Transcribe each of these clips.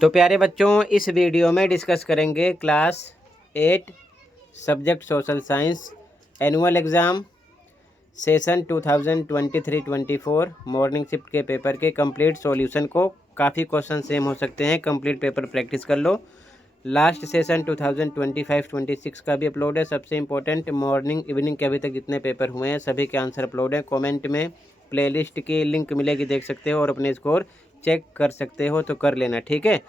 तो प्यारे बच्चों, इस वीडियो में डिस्कस करेंगे class 8 subject social science annual exam session 2023-24 morning shift के पेपर के कंप्लीट सॉल्यूशन को। काफ़ी क्वेश्चन सेम हो सकते हैं, कंप्लीट पेपर प्रैक्टिस कर लो। लास्ट सेशन 2025-26 का भी अपलोड है। सबसे इम्पोर्टेंट मॉर्निंग इवनिंग के अभी तक जितने पेपर हुए हैं सभी के आंसर अपलोड है। कमेंट में प्लेलिस्ट की लिंक मिलेगी, देख सकते हो और अपने स्कोर चेक कर सकते हो, तो कर लेना, ठीक है।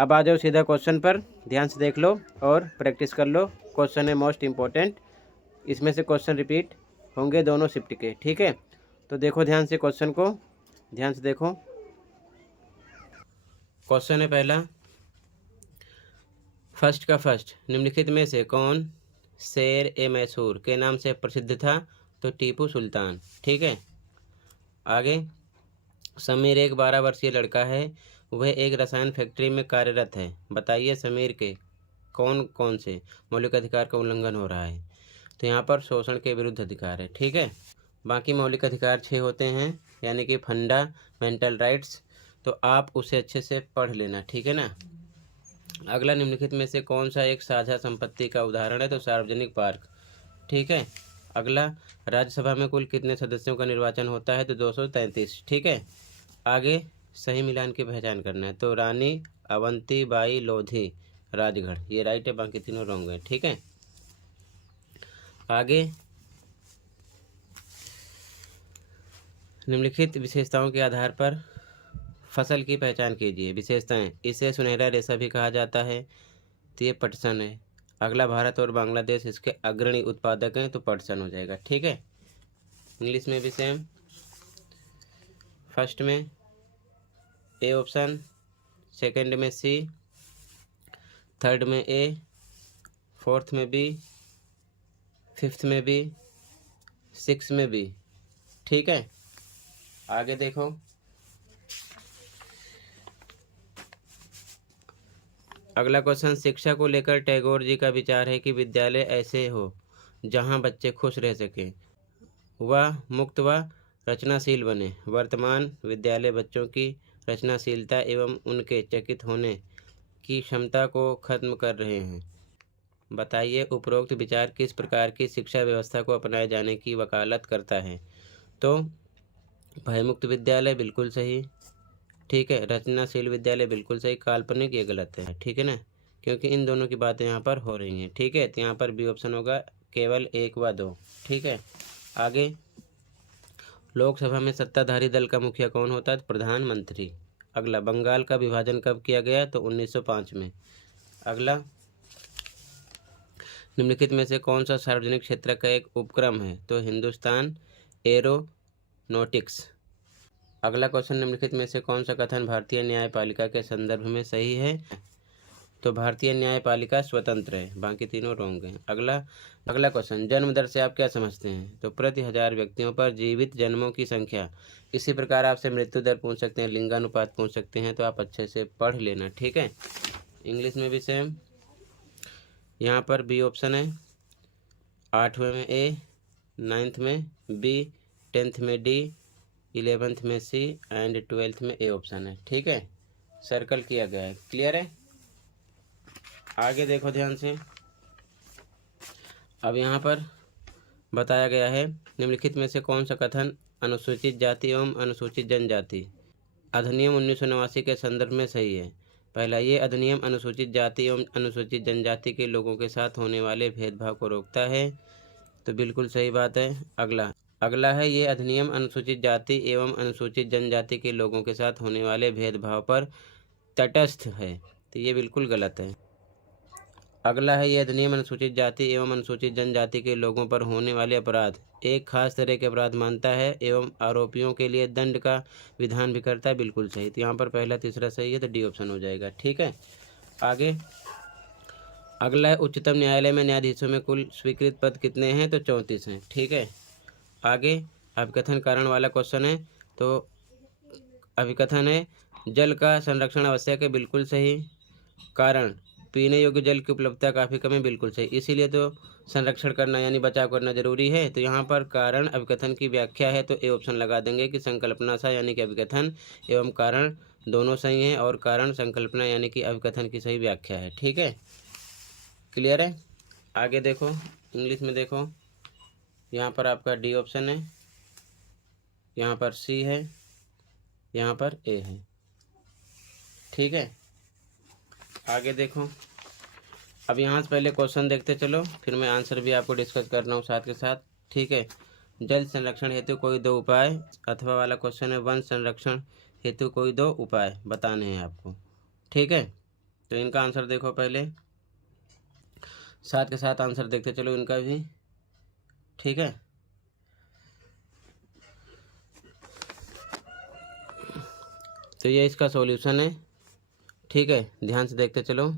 अब आ जाओ सीधा क्वेश्चन पर, ध्यान से देख लो और प्रैक्टिस कर लो। क्वेश्चन है मोस्ट इम्पोर्टेंट, इसमें से क्वेश्चन रिपीट होंगे दोनों शिफ्ट के, ठीक है। तो देखो ध्यान से क्वेश्चन को, ध्यान से देखो। क्वेश्चन है पहला, फर्स्ट का फर्स्ट, निम्नलिखित में से कौन शेर ए मैसूर के नाम से प्रसिद्ध था? तो टीपू सुल्तान, ठीक है। आगे, समीर एक 12 वर्षीय लड़का है, वह एक रसायन फैक्ट्री में कार्यरत है, बताइए समीर के कौन कौन से मौलिक अधिकार का उल्लंघन हो रहा है? तो यहाँ पर शोषण के विरुद्ध अधिकार है, ठीक है। बाकी मौलिक अधिकार 6 होते हैं, यानी कि फंडामेंटल राइट्स, तो आप उसे अच्छे से पढ़ लेना, ठीक है ना। अगला, निम्नलिखित में से कौन सा एक साझा संपत्ति का उदाहरण है? तो सार्वजनिक पार्क, ठीक है। अगला, राज्यसभा में कुल कितने सदस्यों का निर्वाचन होता है? तो 233, ठीक है। आगे, सही मिलान की पहचान करना है, तो रानी अवंतीबाई लोधी राजगढ़, ये राइट है, बाकी तीनों रॉन्ग है, ठीक है। आगे, निम्नलिखित विशेषताओं के आधार पर फसल की पहचान कीजिए। विशेषताएं, इसे सुनहरा रेशा भी कहा जाता है, तो ये पटसन है। अगला, भारत और बांग्लादेश इसके अग्रणी उत्पादक हैं, तो पटसन हो जाएगा, ठीक है। इंग्लिश में भी सेम, फर्स्ट में ए ऑप्शन, सेकंड में सी, थर्ड में ए, फोर्थ में बी, फिफ्थ में बी, सिक्स में बी, ठीक है। आगे देखो, अगला क्वेश्चन, शिक्षा को लेकर टैगोर जी का विचार है कि विद्यालय ऐसे हो जहां बच्चे खुश रह सकें, वह मुक्त व रचनाशील बने। वर्तमान विद्यालय बच्चों की रचनाशीलता एवं उनके चकित होने की क्षमता को खत्म कर रहे हैं, बताइए उपरोक्त विचार किस प्रकार की शिक्षा व्यवस्था को अपनाए जाने की वकालत करता है? तो भयमुक्त विद्यालय बिल्कुल सही, ठीक है। रचनाशील विद्यालय बिल्कुल सही, काल्पनिक ये गलत है, ठीक है ना, क्योंकि इन दोनों की बातें यहाँ पर हो रही हैं, ठीक है। तो यहाँ पर बी ऑप्शन होगा, केवल 1 व 2, ठीक है। आगे, लोकसभा में सत्ताधारी दल का मुखिया कौन होता है? प्रधानमंत्री। अगला, बंगाल का विभाजन कब किया गया? तो 1905 में। अगला, निम्नलिखित में से कौन सा सार्वजनिक क्षेत्र का एक उपक्रम है? तो हिंदुस्तान एरोनॉटिक्स। अगला क्वेश्चन, निम्नलिखित में से कौन सा कथन भारतीय न्यायपालिका के संदर्भ में सही है? तो भारतीय न्यायपालिका स्वतंत्र है, बाकी तीनों रॉन्ग हैं। अगला क्वेश्चन, जन्म दर से आप क्या समझते हैं? तो प्रति 1000 व्यक्तियों पर जीवित जन्मों की संख्या। इसी प्रकार आपसे मृत्यु दर पूछ सकते हैं, लिंगानुपात पूछ सकते हैं, तो आप अच्छे से पढ़ लेना, ठीक है। इंग्लिश में भी सेम, यहाँ पर बी ऑप्शन है, 8वें में ए, 9th में बी, 10th में डी, 11th में सी एंड 12th में ए ऑप्शन है, ठीक है। सर्कल किया गया है, क्लियर है। आगे देखो ध्यान से, अब यहाँ पर बताया गया है, निम्नलिखित में से कौन सा कथन अनुसूचित जाति एवं अनुसूचित जनजाति अधिनियम 1989 के संदर्भ में सही है? पहला, ये अधिनियम अनुसूचित जाति एवं अनुसूचित जनजाति के लोगों के साथ होने वाले भेदभाव को रोकता है, तो बिल्कुल सही बात है। अगला है, ये अधिनियम अनुसूचित जाति एवं अनुसूचित जनजाति के लोगों के साथ होने वाले भेदभाव पर तटस्थ है, तो ये बिल्कुल गलत है। अगला है, ये अधिनियम अनुसूचित जाति एवं अनुसूचित जनजाति के लोगों पर होने वाले अपराध एक खास तरह के अपराध मानता है एवं आरोपियों के लिए दंड का विधान भी करता है, बिल्कुल सही। तो यहाँ पर पहला तीसरा सही है, तो डी ऑप्शन हो जाएगा, ठीक है। आगे, अगला है, उच्चतम न्यायालय में न्यायाधीशों में कुल स्वीकृत पद कितने हैं? तो 34 हैं, ठीक है। आगे, अभिकथन कारण वाला क्वेश्चन है, तो अभिकथन है, जल का संरक्षण आवश्यक है, बिल्कुल सही। कारण, पीने योग्य जल की उपलब्धता काफ़ी कम है, बिल्कुल सही, इसीलिए तो संरक्षण करना यानी बचाव करना जरूरी है। तो यहाँ पर कारण अभिकथन की व्याख्या है, तो ए ऑप्शन लगा देंगे कि संकल्पना सा यानी कि अभिकथन एवं कारण दोनों सही हैं और कारण संकल्पना यानी कि अभिकथन की सही व्याख्या है। ठीक है, क्लियर है। आगे देखो, इंग्लिश में देखो, यहाँ पर आपका डी ऑप्शन है, यहाँ पर सी है, यहाँ पर ए है। ठीक है, आगे देखो। अब यहाँ से पहले क्वेश्चन देखते चलो, फिर मैं आंसर भी आपको डिस्कस कर रहा हूँ साथ के साथ। ठीक है, जल संरक्षण हेतु कोई दो उपाय, अथवा वाला क्वेश्चन है वन संरक्षण हेतु कोई दो उपाय बताने हैं आपको। ठीक है, तो इनका आंसर देखो पहले, साथ के साथ आंसर देखते चलो इनका भी। ठीक है, तो ये इसका सॉल्यूशन है। ठीक है, ध्यान से देखते चलो।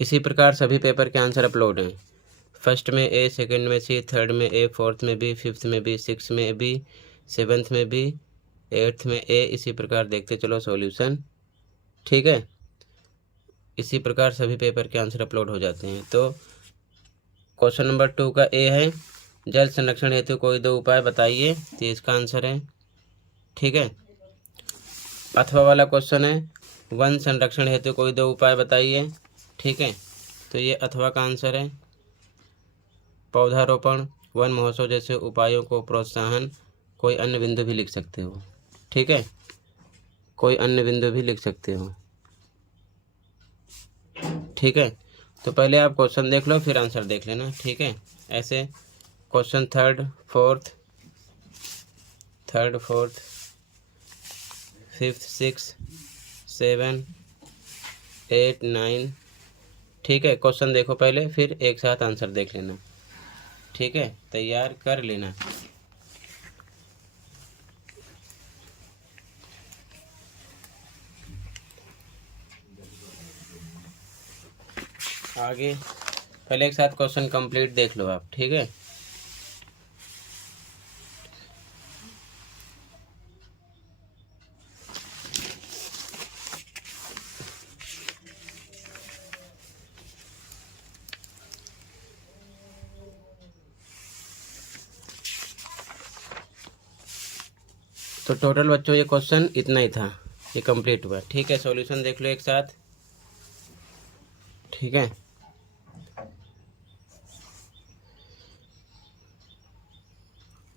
इसी प्रकार सभी पेपर के आंसर अपलोड हैं। फर्स्ट में ए, सेकंड में सी, थर्ड में ए, फोर्थ में बी, फिफ्थ में बी, सिक्स में बी, सेवन्थ में बी, एट्थ में ए। इसी प्रकार देखते चलो सॉल्यूशन। ठीक है, इसी प्रकार सभी पेपर के आंसर अपलोड हो जाते हैं। तो क्वेश्चन नंबर 2 का ए है, जल संरक्षण हेतु कोई दो उपाय बताइए, तो इसका आंसर है। ठीक है, अथवा वाला क्वेश्चन है वन संरक्षण हेतु कोई दो उपाय बताइए। ठीक है, तो ये अथवा का आंसर है। पौधारोपण, वन महोत्सव जैसे उपायों को प्रोत्साहन, कोई अन्य बिंदु भी लिख सकते हो। ठीक है, कोई अन्य बिंदु भी लिख सकते हो। ठीक है, तो पहले आप क्वेश्चन देख लो फिर आंसर देख लेना। ठीक है, ऐसे question third, fourth, fifth, six, 7, 8, 9। ठीक है, क्वेश्चन देखो पहले, फिर एक साथ आंसर देख लेना। ठीक है, तैयार कर लेना। आगे पहले एक साथ क्वेश्चन कंप्लीट देख लो आप। ठीक है, तो टोटल बच्चों ये क्वेश्चन इतना ही था, ये कंप्लीट हुआ। ठीक है, सॉल्यूशन देख लो एक साथ। ठीक है,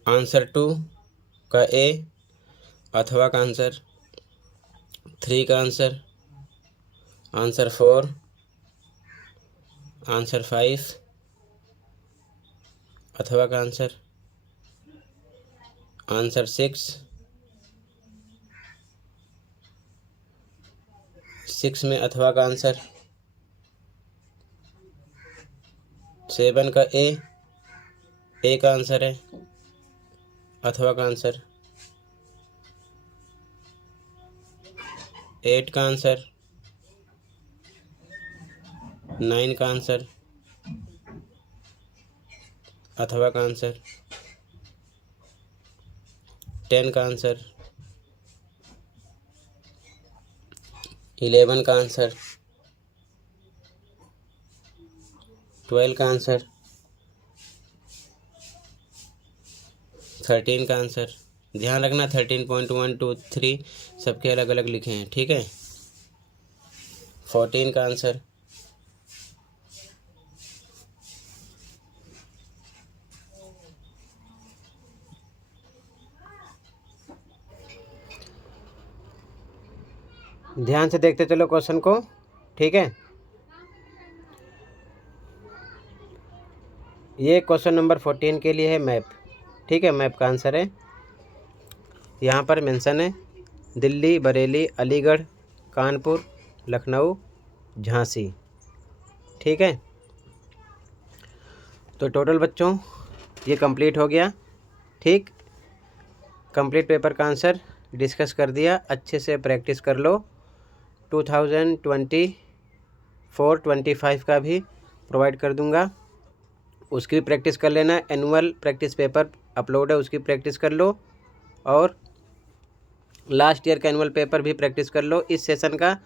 आंसर 2 का ए, अथवा का आंसर 3 का आंसर 4, आंसर 5, अथवा का आंसर 6 में अथवा का आंसर 7 का ए का आंसर है, अथवा का आंसर 8 का आंसर, 9 का आंसर, अथवा का आंसर 10 का आंसर, 11 का आंसर, 12 का आंसर, 13 का आंसर। ध्यान रखना 13.1, 2, 3 सबके अलग अलग लिखे हैं। ठीक है, 14 का आंसर, ध्यान से देखते चलो क्वेश्चन को। ठीक है, ये क्वेश्चन नंबर 14 के लिए है मैप। ठीक है, मैप का आंसर है, यहाँ पर मेंशन है दिल्ली, बरेली, अलीगढ़, कानपुर, लखनऊ, झांसी। ठीक है, तो टोटल बच्चों ये कंप्लीट हो गया। ठीक, कंप्लीट पेपर का आंसर डिस्कस कर दिया, अच्छे से प्रैक्टिस कर लो। 2024-25 का भी प्रोवाइड कर दूंगा, उसकी भी प्रैक्टिस कर लेना। एनुअल प्रैक्टिस पेपर अपलोड है, उसकी प्रैक्टिस कर लो, और लास्ट ईयर का एनुअल पेपर भी प्रैक्टिस कर लो। इस सेशन का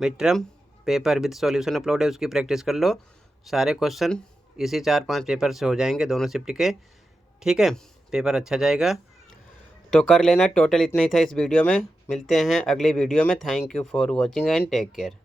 mid term paper with solution upload है, उसकी प्रैक्टिस कर लो। सारे क्वेश्चन इसी 4-5 पेपर से हो जाएंगे, दोनों शिफ्ट के। ठीक है, पेपर अच्छा जाएगा। तो कर लेना। टोटल इतना ही था इस वीडियो में। मिलते हैं अगले वीडियो में। Thank you for watching and take care.